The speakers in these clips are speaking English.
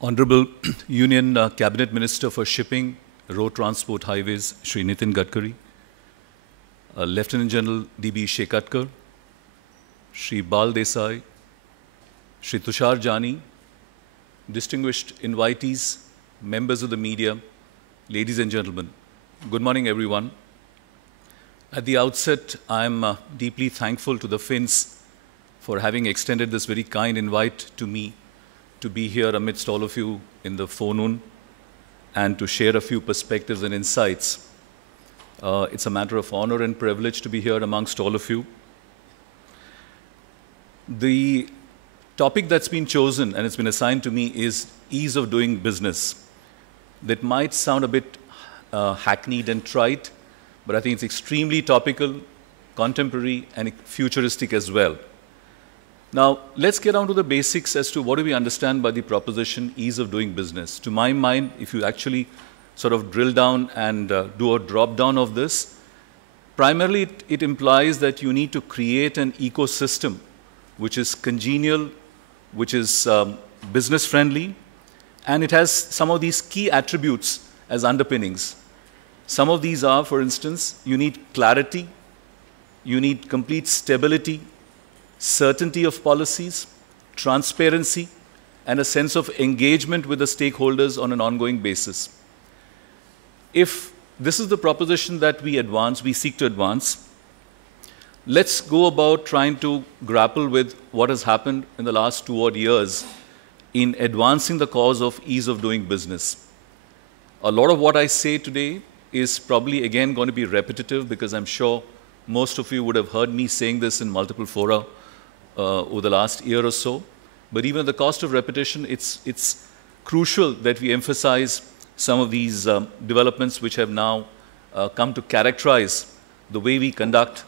Honorable Union Cabinet Minister for Shipping, Road Transport, Highways, Shri Nitin Gadkari, Lieutenant General D.B. Shekatkar, Shri Bal Desai, Shri Tushar Jani, distinguished invitees, members of the media, ladies and gentlemen, good morning everyone. At the outset, I am deeply thankful to the Finns for having extended this very kind invite to me to be here amidst all of you in the forenoon and to share a few perspectives and insights. It's a matter of honor and privilege to be here amongst all of you. The topic that's been chosen and it's been assigned to me is ease of doing business. That might sound a bit hackneyed and trite, but I think it's extremely topical, contemporary, and futuristic as well. Now, let's get down to the basics as to what do we understand by the proposition ease of doing business. To my mind, if you actually sort of drill down and do a drop down of this, primarily it implies that you need to create an ecosystem which is congenial, which is business friendly, and it has some of these key attributes as underpinnings. Some of these are, for instance, you need clarity, you need complete stability, certainty of policies, transparency, and a sense of engagement with the stakeholders on an ongoing basis. If this is the proposition that we seek to advance, let's go about trying to grapple with what has happened in the last 2 odd years in advancing the cause of ease of doing business. A lot of what I say today is probably again going to be repetitive because I'm sure most of you would have heard me saying this in multiple fora over the last year or so. But even at the cost of repetition, it's crucial that we emphasize some of these developments which have now come to characterize the way we conduct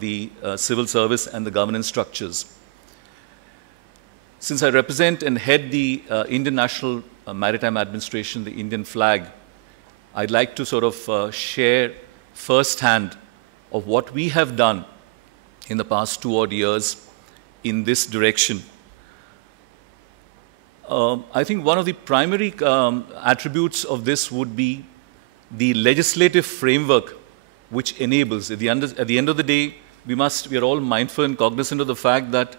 the civil service and the governance structures. Since I represent and head the Indian National Maritime Administration, the Indian flag, I'd like to sort of share firsthand of what we have done in the past 2 odd years in this direction. I think one of the primary attributes of this would be the legislative framework which enables. At the end of the day, we are all mindful and cognizant of the fact that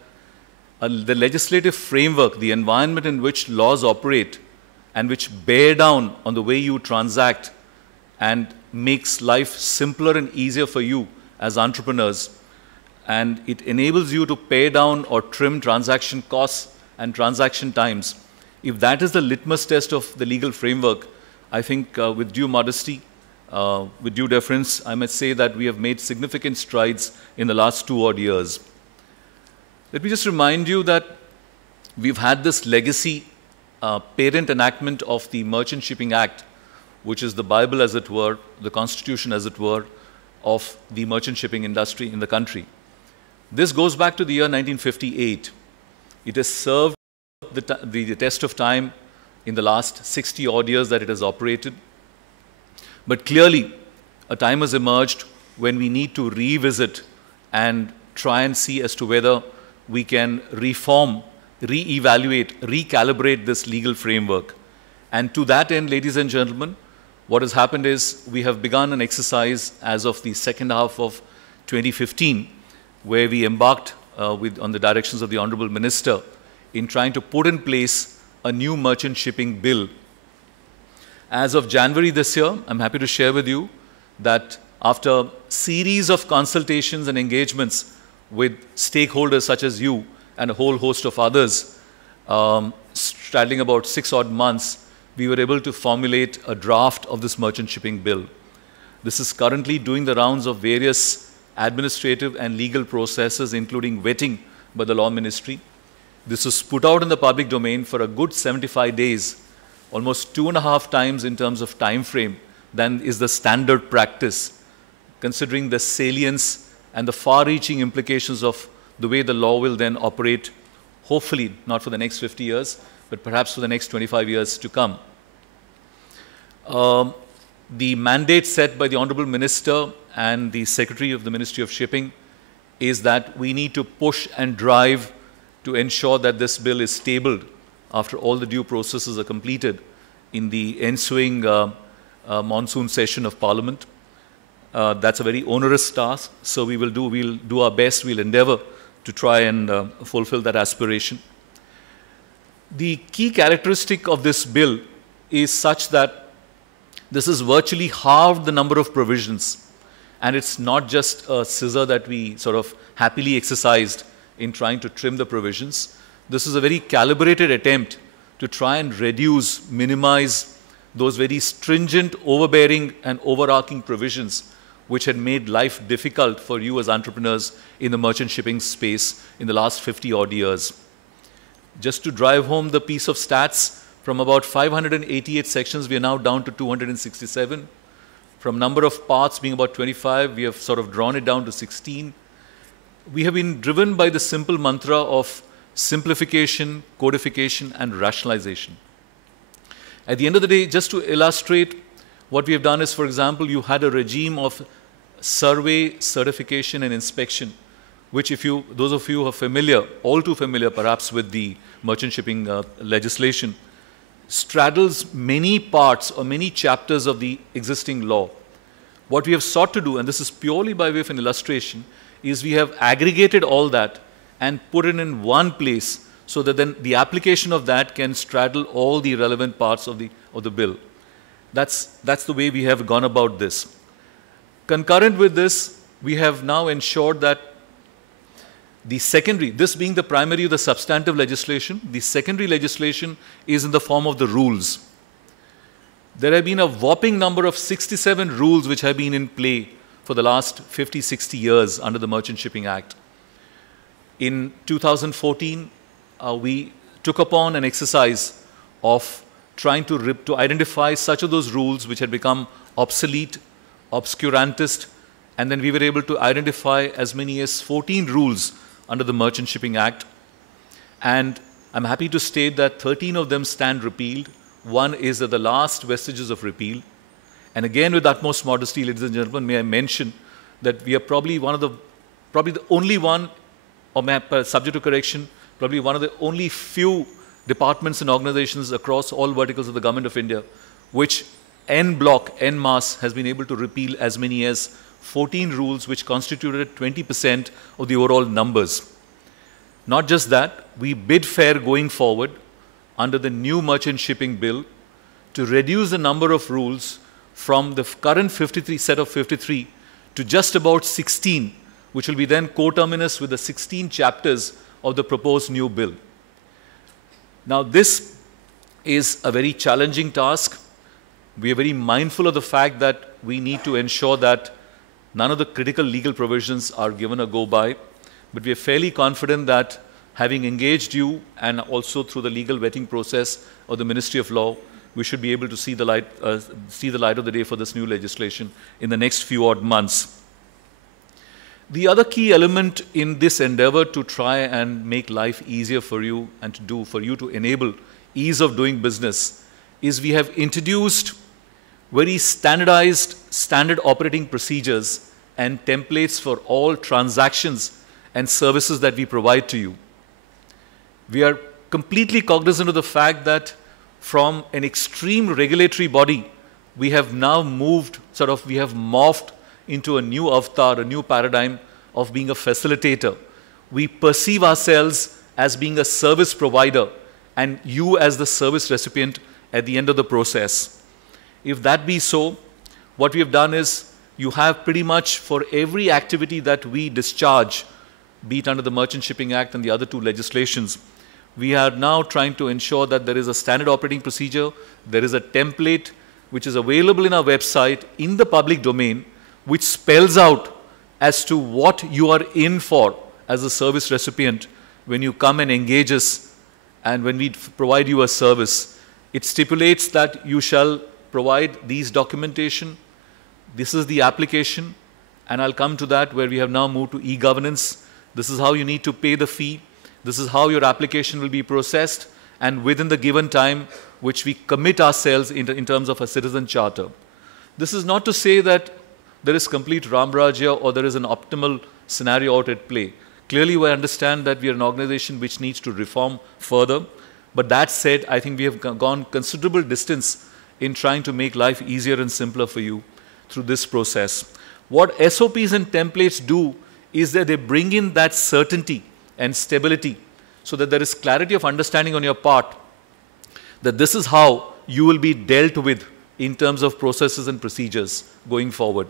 the legislative framework, the environment in which laws operate and which bear down on the way you transact and makes life simpler and easier for you as entrepreneurs, and it enables you to pare down or trim transaction costs and transaction times. If that is the litmus test of the legal framework, I think with due modesty, with due deference, I must say that we have made significant strides in the last 2 odd years. Let me just remind you that we've had this legacy parent enactment of the Merchant Shipping Act, which is the Bible, as it were, the constitution, as it were, of the merchant shipping industry in the country. This goes back to the year 1958. It has served the test of time in the last 60 odd years that it has operated. But clearly, a time has emerged when we need to revisit and try and see as to whether we can reform, re-evaluate, recalibrate this legal framework. And to that end, ladies and gentlemen, what has happened is we have begun an exercise as of the second half of 2015, where we embarked on the directions of the Honorable Minister in trying to put in place a new merchant shipping bill. As of January this year, I'm happy to share with you that after a series of consultations and engagements with stakeholders such as you and a whole host of others, straddling about 6 odd months, we were able to formulate a draft of this merchant shipping bill. This is currently doing the rounds of various administrative and legal processes, including vetting by the Law Ministry. This was put out in the public domain for a good 75 days, almost 2.5 times in terms of time frame than is the standard practice, considering the salience and the far-reaching implications of the way the law will then operate, hopefully not for the next 50 years, but perhaps for the next 25 years to come. The mandate set by the Honorable Minister and the Secretary of the Ministry of Shipping is that we need to push and drive to ensure that this bill is tabled after all the due processes are completed in the ensuing monsoon session of Parliament. That's a very onerous task, so we'll do our best, we'll endeavor to try and fulfill that aspiration. The key characteristic of this bill is such that this has virtually halved the number of provisions, and it's not just a scissor that we sort of happily exercised in trying to trim the provisions. This is a very calibrated attempt to try and reduce, minimize those very stringent, overbearing and overarching provisions which had made life difficult for you as entrepreneurs in the merchant shipping space in the last 50-odd years. Just to drive home the piece of stats, from about 588 sections, we are now down to 267. From number of parts being about 25, we have sort of drawn it down to 16. We have been driven by the simple mantra of simplification, codification, and rationalization. At the end of the day, just to illustrate, what we have done is, for example, you had a regime of survey, certification, and inspection, which those of you who are familiar, all too familiar perhaps with the merchant shipping legislation, straddles many parts or many chapters of the existing law. What we have sought to do, and this is purely by way of an illustration, is we have aggregated all that and put it in one place so that then the application of that can straddle all the relevant parts of the bill. That's the way we have gone about this. Concurrent with this, we have now ensured that the secondary, this being the primary of the substantive legislation, the secondary legislation is in the form of the rules. There have been a whopping number of 67 rules which have been in play for the last 50, 60 years under the Merchant Shipping Act. In 2014, we took upon an exercise of trying to identify such of those rules which had become obsolete, obscurantist, and then we were able to identify as many as 14 rules under the Merchant Shipping Act. And I'm happy to state that 13 of them stand repealed. One is at the last vestiges of repeal. And again, with utmost modesty, ladies and gentlemen, may I mention that we are probably the only one, or subject to correction, probably one of the only few departments and organizations across all verticals of the Government of India, which en masse has been able to repeal as many as 14 rules which constituted 20% of the overall numbers. Not just that, we bid fair going forward under the new Merchant Shipping Bill to reduce the number of rules from the current 53 set of 53 to just about 16, which will be then coterminous with the 16 chapters of the proposed new bill. Now, this is a very challenging task. We are very mindful of the fact that we need to ensure that none of the critical legal provisions are given a go by, but we are fairly confident that having engaged you and also through the legal vetting process of the Ministry of Law, we should be able to see the light of the day for this new legislation in the next few odd months. The other key element in this endeavor to try and make life easier for you and for you to enable ease of doing business is we have introduced very standard operating procedures and templates for all transactions and services that we provide to you. We are completely cognizant of the fact that from an extreme regulatory body, we have now morphed into a new avatar, a new paradigm of being a facilitator. We perceive ourselves as being a service provider and you as the service recipient at the end of the process. If that be so, what we have done is you have pretty much for every activity that we discharge, be it under the Merchant Shipping Act and the other two legislations, we are now trying to ensure that there is a standard operating procedure, there is a template which is available in our website in the public domain, which spells out as to what you are in for as a service recipient when you come and engage us and when we provide you a service. It stipulates that you shall provide these documentation. This is the application, and I'll come to that where we have now moved to e-governance. This is how you need to pay the fee. This is how your application will be processed, and within the given time which we commit ourselves in terms of a citizen charter. This is not to say that there is complete Ram Rajya or there is an optimal scenario out at play. Clearly, we understand that we are an organization which needs to reform further, But that said, I think we have gone considerable distance in trying to make life easier and simpler for you through this process. What SOPs and templates do is that they bring in that certainty and stability so that there is clarity of understanding on your part that this is how you will be dealt with in terms of processes and procedures going forward.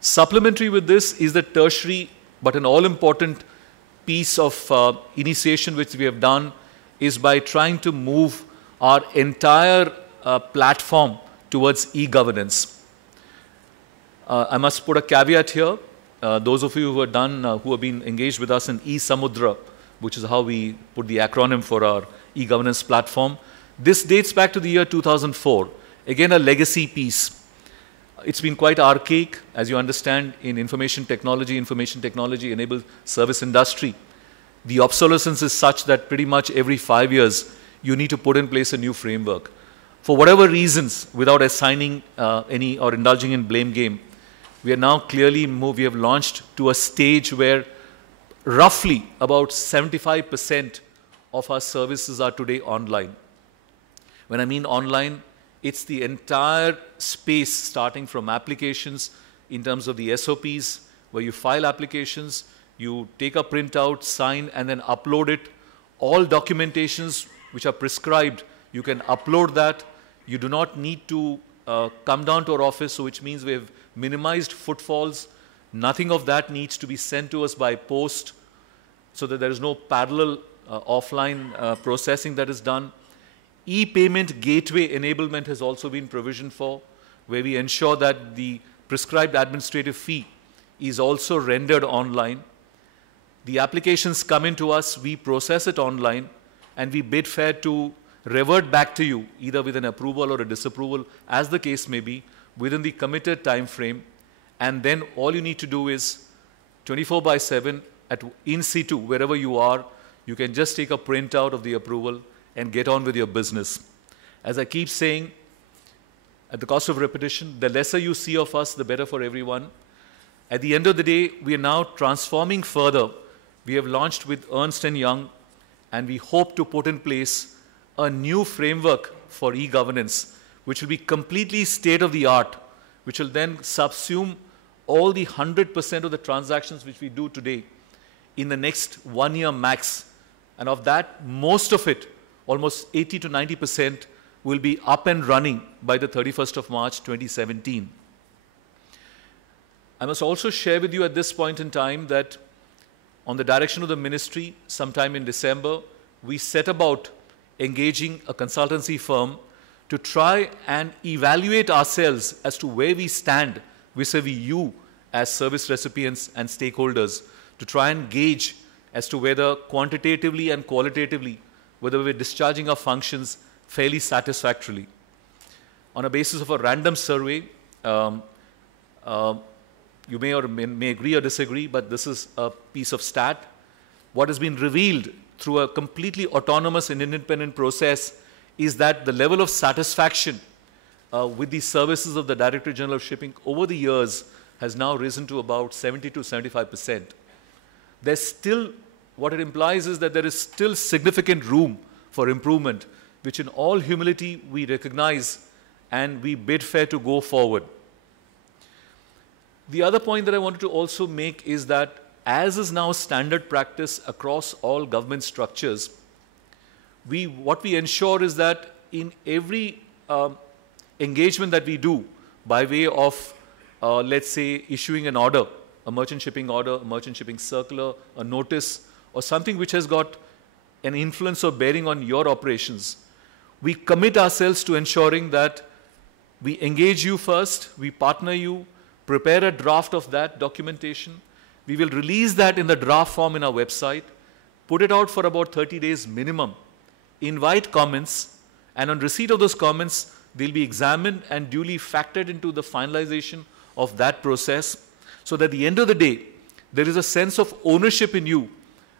Supplementary with this is the tertiary but an all-important piece of initiation which we have done is by trying to move our entire platform towards e-governance. I must put a caveat here. Those of you who have been engaged with us in e-Samudra, which is how we put the acronym for our e-governance platform, this dates back to the year 2004. Again, a legacy piece. It's been quite archaic, as you understand, in information technology enabled service industry. The obsolescence is such that pretty much every 5 years, you need to put in place a new framework. For whatever reasons, without assigning any or indulging in blame game, we are now clearly we have launched to a stage where roughly about 75% of our services are today online. When I mean online, it's the entire space starting from applications in terms of the SOPs, where you file applications, you take a printout, sign, and then upload it. All documentations which are prescribed, you can upload that. You do not need to come down to our office, so which means we have minimized footfalls. Nothing of that needs to be sent to us by post, so that there is no parallel offline processing that is done. E-payment gateway enablement has also been provisioned for, where we ensure that the prescribed administrative fee is also rendered online. The applications come into us, we process it online, and we bid fair to revert back to you, either with an approval or a disapproval, as the case may be, within the committed time frame. And then all you need to do is 24/7 in situ, wherever you are, you can just take a printout of the approval and get on with your business. As I keep saying, at the cost of repetition, the lesser you see of us, the better for everyone. At the end of the day, we are now transforming further. We have launched with Ernst & Young, and we hope to put in place a new framework for e-governance, which will be completely state-of-the-art, which will then subsume all the 100% of the transactions which we do today in the next 1 year max. And of that, most of it, almost 80 to 90%, will be up and running by the 31st of March 2017. I must also share with you at this point in time that on the direction of the ministry, sometime in December, we set about engaging a consultancy firm to try and evaluate ourselves as to where we stand vis-a-vis you as service recipients and stakeholders, to try and gauge as to whether quantitatively and qualitatively, whether we're discharging our functions fairly satisfactorily. On a basis of a random survey, you may or may agree or disagree, but this is a piece of stat. What has been revealed through a completely autonomous and independent process is that the level of satisfaction with the services of the Directorate General of Shipping over the years has now risen to about 70 to 75%. There's still, what it implies is that there is still significant room for improvement, which in all humility we recognize and we bid fair to go forward. The other point that I wanted to also make is that, as is now standard practice across all government structures, what we ensure is that in every engagement that we do by way of, let's say, issuing an order, a merchant shipping order, a merchant shipping circular, a notice, or something which has got an influence or bearing on your operations, we commit ourselves to ensuring that we engage you first, we partner you, prepare a draft of that documentation. We will release that in the draft form in our website, put it out for about 30 days minimum, invite comments, and on receipt of those comments, they'll be examined and duly factored into the finalization of that process, so that at the end of the day, there is a sense of ownership in you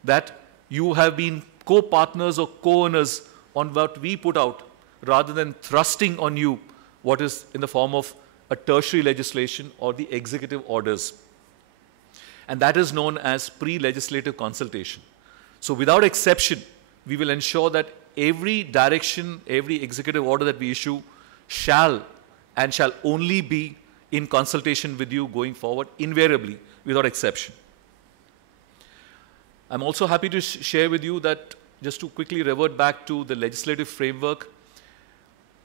that you have been co-partners or co-owners on what we put out, rather than thrusting on you what is in the form of a tertiary legislation or the executive orders. And that is known as pre-legislative consultation. So without exception, we will ensure that every direction, every executive order that we issue shall only be in consultation with you going forward, invariably, without exception. I'm also happy to share with you that, just to quickly revert back to the legislative framework,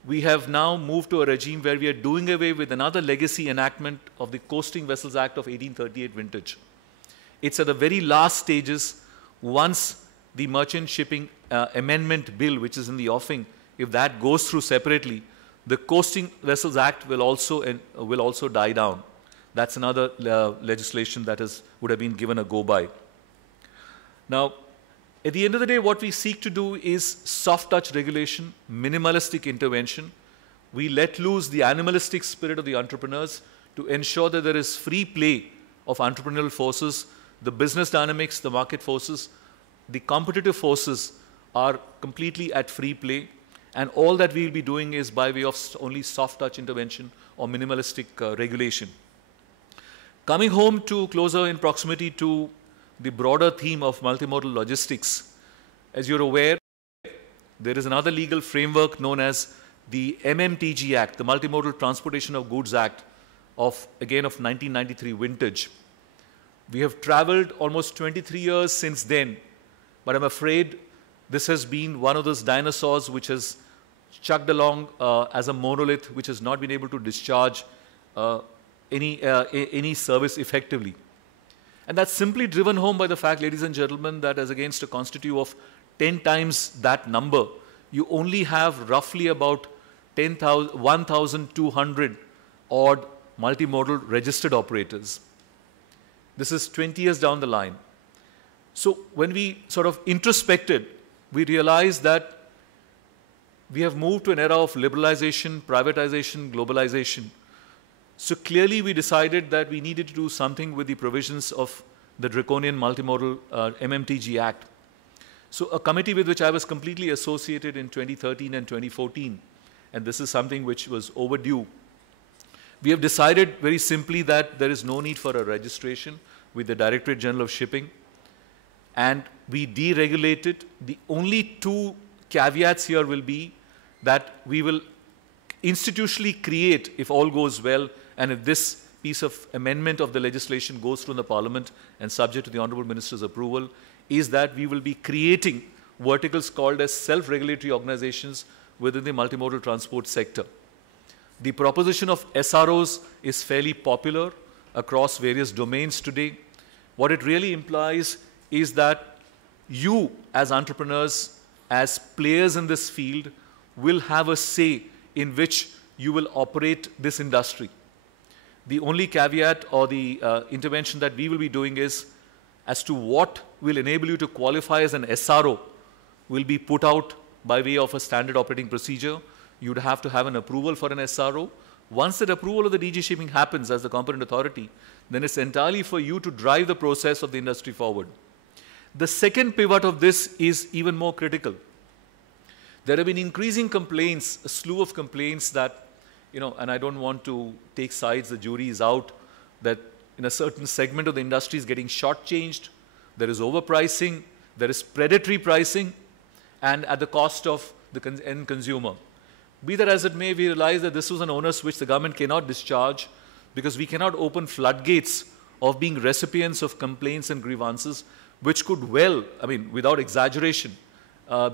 we have now moved to a regime where we are doing away with another legacy enactment of the Coasting Vessels Act of 1838 vintage. It's at the very last stages. Once the Merchant Shipping Amendment Bill, which is in the offing, if that goes through separately, the Coasting Vessels Act will also die down. That's another legislation that would have been given a go-by. Now, at the end of the day, what we seek to do is soft touch regulation, minimalistic intervention. We let loose the animalistic spirit of the entrepreneurs to ensure that there is free play of entrepreneurial forces, the business dynamics, the market forces, the competitive forces are completely at free play. And all that we will be doing is by way of only soft touch intervention or minimalistic regulation. Coming home to closer in proximity to the broader theme of multimodal logistics, as you're aware, there is another legal framework known as the MMTG Act, the Multimodal Transportation of Goods Act of 1993 vintage. We have traveled almost 23 years since then, but I'm afraid this has been one of those dinosaurs which has chugged along as a monolith, which has not been able to discharge any service effectively. And that's simply driven home by the fact, ladies and gentlemen, that as against a constitutive of 10 times that number, you only have roughly about 1,200 odd multimodal registered operators. This is 20 years down the line. So when we sort of introspected, we realized that we have moved to an era of liberalization, privatization, globalization. So clearly we decided that we needed to do something with the provisions of the draconian multimodal MMTG Act. So a committee with which I was completely associated in 2013 and 2014, and this is something which was overdue, we have decided very simply that there is no need for a registration with the Directorate General of Shipping, and we deregulated. The only two caveats here will be that we will institutionally create, if all goes well, and if this piece of amendment of the legislation goes through in the Parliament and subject to the Honourable Minister's approval, is that we will be creating verticals called as self-regulatory organizations within the multimodal transport sector. The proposition of SROs is fairly popular across various domains today. What it really implies is that you, as entrepreneurs, as players in this field, will have a say in which you will operate this industry. The only caveat or the intervention that we will be doing is as to what will enable you to qualify as an SRO will be put out by way of a standard operating procedure. You'd have to have an approval for an SRO. Once that approval of the DG Shipping happens as the competent authority, then it's entirely for you to drive the process of the industry forward. The second pivot of this is even more critical. There have been increasing complaints, a slew of complaints that, and I don't want to take sides, the jury is out, that in a certain segment of the industry is getting shortchanged, there is overpricing, there is predatory pricing, and at the cost of the end consumer. Be that as it may, we realize that this was an onus which the government cannot discharge because we cannot open floodgates of being recipients of complaints and grievances, which could well, without exaggeration,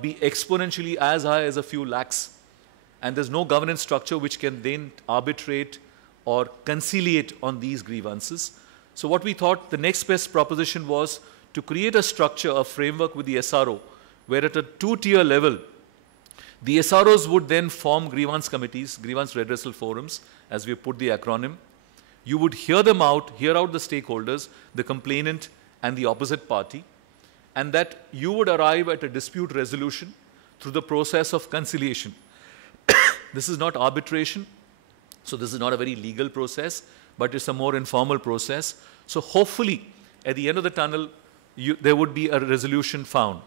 be exponentially as high as a few lakhs. And there's no governance structure which can then arbitrate or conciliate on these grievances. So what we thought the next best proposition was to create a structure, a framework with the SRO, where at a two-tier level, the SROs would then form grievance committees, grievance redressal forums, as we put the acronym. You would hear them out, hear out the stakeholders, the complainant and the opposite party, and that you would arrive at a dispute resolution through the process of conciliation. This is not arbitration, so this is not a very legal process, but it's a more informal process. So hopefully, at the end of the tunnel, there would be a resolution found.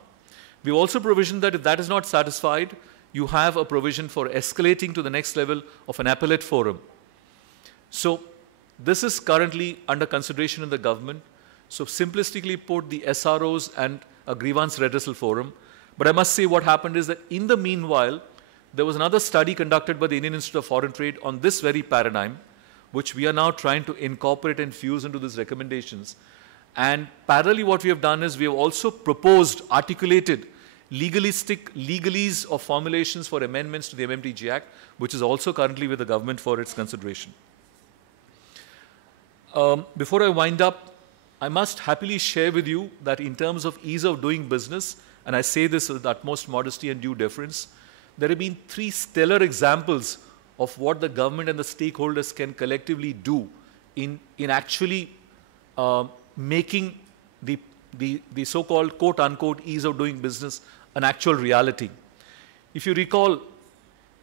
We also provisioned that if that is not satisfied, you have a provision for escalating to the next level of an appellate forum. So this is currently under consideration in the government. So simplistically put, the SROs and a grievance redressal forum But I must say what happened is that in the meanwhile, there was another study conducted by the Indian Institute of Foreign Trade on this very paradigm, which we are now trying to incorporate and fuse into these recommendations. And parallelly, what we have done is we have also proposed, articulated legalese or formulations for amendments to the MMTG Act, which is also currently with the government for its consideration. Before I wind up, I must happily share with you that in terms of ease of doing business, and I say this with utmost modesty and due deference, there have been 3 stellar examples of what the government and the stakeholders can collectively do in actually making the so-called quote-unquote ease of doing business an actual reality. If you recall,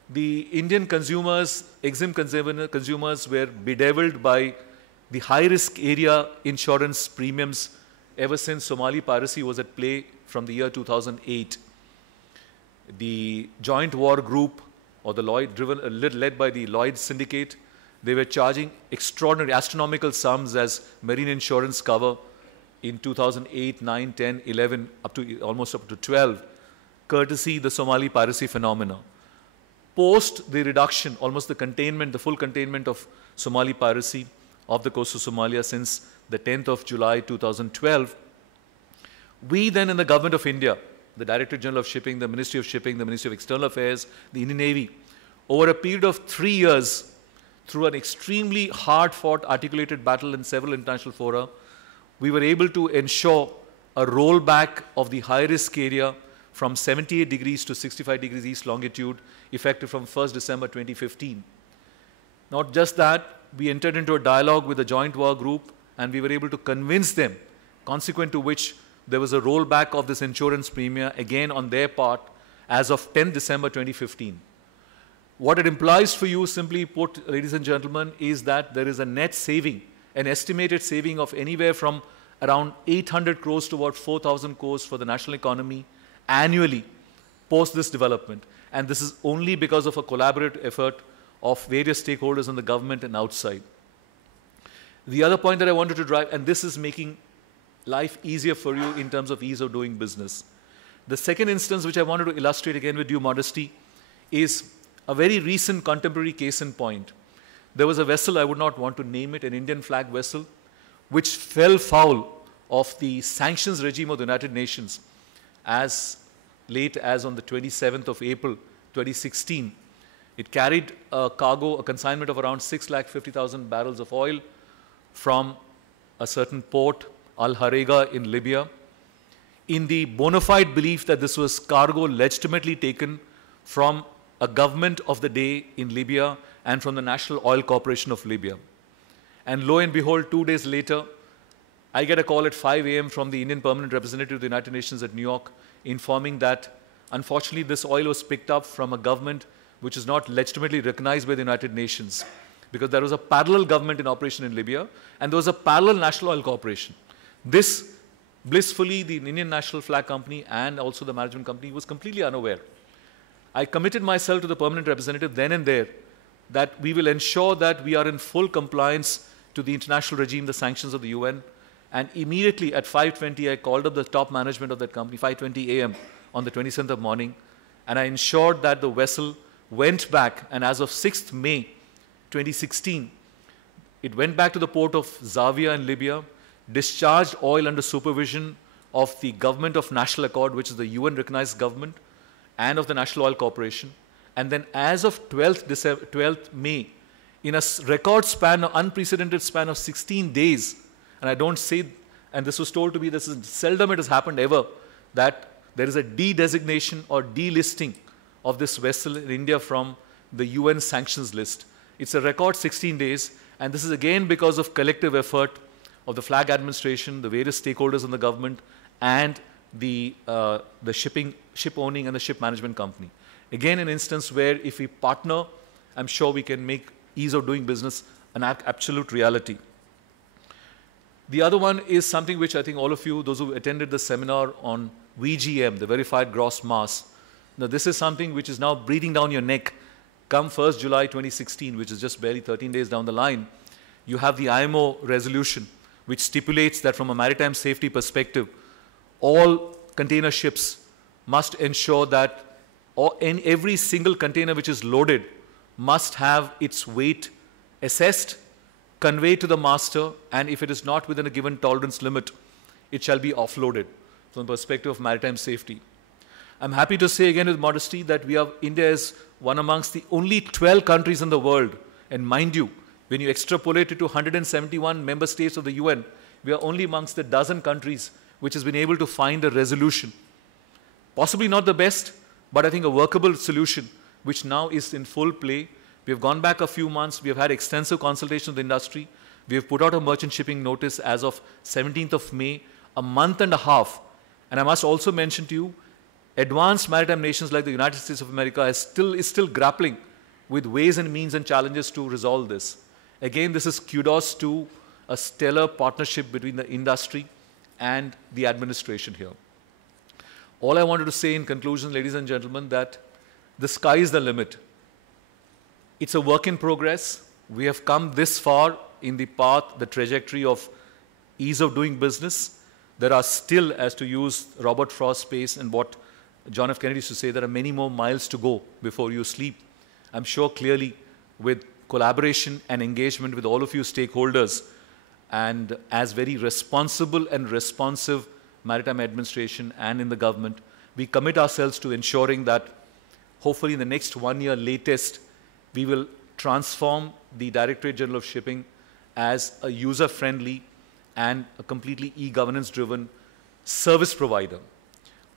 the Indian consumers, EXIM consumers were bedeviled by the high-risk area insurance premiums ever since Somali piracy was at play from the year 2008. The Joint War Group, or the led by the Lloyd's Syndicate, they were charging extraordinary, astronomical sums as marine insurance cover in 2008, 9, 10, 11, almost up to 12, courtesy the Somali piracy phenomena. Post the reduction, almost the containment, the full containment of Somali piracy of the coast of Somalia since the 10th of July 2012, we then in the Government of India, the Director General of Shipping, the Ministry of Shipping, the Ministry of External Affairs, the Indian Navy, over a period of 3 years, through an extremely hard-fought, articulated battle in several international fora, we were able to ensure a rollback of the high-risk area from 78 degrees to 65 degrees east longitude, effective from 1st December 2015. Not just that, we entered into a dialogue with the Joint War Group, and we were able to convince them, consequent to which there was a rollback of this insurance premium, again on their part, as of 10 December 2015. What it implies for you, simply put, ladies and gentlemen, is that there is a net saving, an estimated saving of anywhere from around 800 crores to about 4,000 crores for the national economy annually post this development. And this is only because of a collaborative effort of various stakeholders in the government and outside. The other point that I wanted to drive, and this is making life easier for you in terms of ease of doing business. The second instance, which I wanted to illustrate again with due modesty, is a very recent contemporary case in point. There was a vessel, I would not want to name it, an Indian flag vessel, which fell foul of the sanctions regime of the United Nations as late as on the 27th of April 2016. It carried a cargo, a consignment of around 650,000 barrels of oil from a certain port, Al Harega in Libya, in the bona fide belief that this was cargo legitimately taken from a government of the day in Libya and from the National Oil Corporation of Libya. And lo and behold, 2 days later, I get a call at 5 a.m. from the Indian Permanent Representative of the United Nations at New York, informing that, unfortunately, this oil was picked up from a government which is not legitimately recognized by the United Nations, because there was a parallel government in operation in Libya, and there was a parallel National Oil Corporation. This, blissfully, the Indian National Flag Company and also the management company was completely unaware. I committed myself to the permanent representative then and there that we will ensure that we are in full compliance to the international regime, the sanctions of the UN. And immediately at 5:20, I called up the top management of that company, 5:20 a.m. on the 27th of morning, and I ensured that the vessel went back, and as of 6th May 2016, it went back to the port of Zawiya in Libya, discharged oil under supervision of the Government of National Accord, which is the UN-recognized government, and of the National Oil Corporation. And then as of 12th May, in a record span, an unprecedented span of 16 days, and I don't say, and this was told to be, this is seldom it has happened ever, that there is a de-designation or delisting of this vessel in India from the UN sanctions list. It's a record 16 days, and this is again because of collective effort of the flag administration, the various stakeholders in the government, and the ship owning and the ship management company. Again, an instance where if we partner, I'm sure we can make ease of doing business an absolute reality. The other one is something which I think all of you, those who attended the seminar on VGM, the Verified Gross Mass, now this is something which is now breathing down your neck. Come 1st July 2016, which is just barely 13 days down the line, you have the IMO resolution, which stipulates that from a maritime safety perspective, all container ships must ensure that in every single container which is loaded must have its weight assessed, conveyed to the master, and if it is not within a given tolerance limit, it shall be offloaded from the perspective of maritime safety. I'm happy to say again with modesty that India is one amongst the only 12 countries in the world, and mind you, when you extrapolate it to 171 member states of the UN, we are only amongst the dozen countries which has been able to find a resolution. Possibly not the best, but I think a workable solution which now is in full play. We have gone back a few months. We have had extensive consultation with the industry. We have put out a merchant shipping notice as of 17th of May, a month and a half. And I must also mention to you, advanced maritime nations like the United States of America is still grappling with ways and means and challenges to resolve this. Again, this is kudos to a stellar partnership between the industry and the administration here. All I wanted to say in conclusion, ladies and gentlemen, that the sky is the limit. It's a work in progress. We have come this far in the path, the trajectory of ease of doing business. There are still, as to use Robert Frost's pace and what John F. Kennedy used to say, there are many more miles to go before you sleep. I'm sure clearly with collaboration and engagement with all of you stakeholders, and as very responsible and responsive maritime administration and in the government, we commit ourselves to ensuring that hopefully in the next 1 year latest, we will transform the Directorate General of Shipping as a user-friendly and a completely e-governance driven service provider.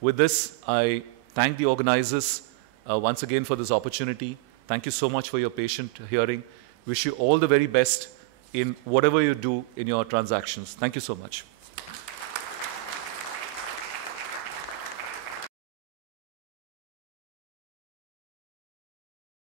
With this, I thank the organizers once again for this opportunity. Thank you so much for your patient hearing. Wish you all the very best in whatever you do in your transactions. Thank you so much.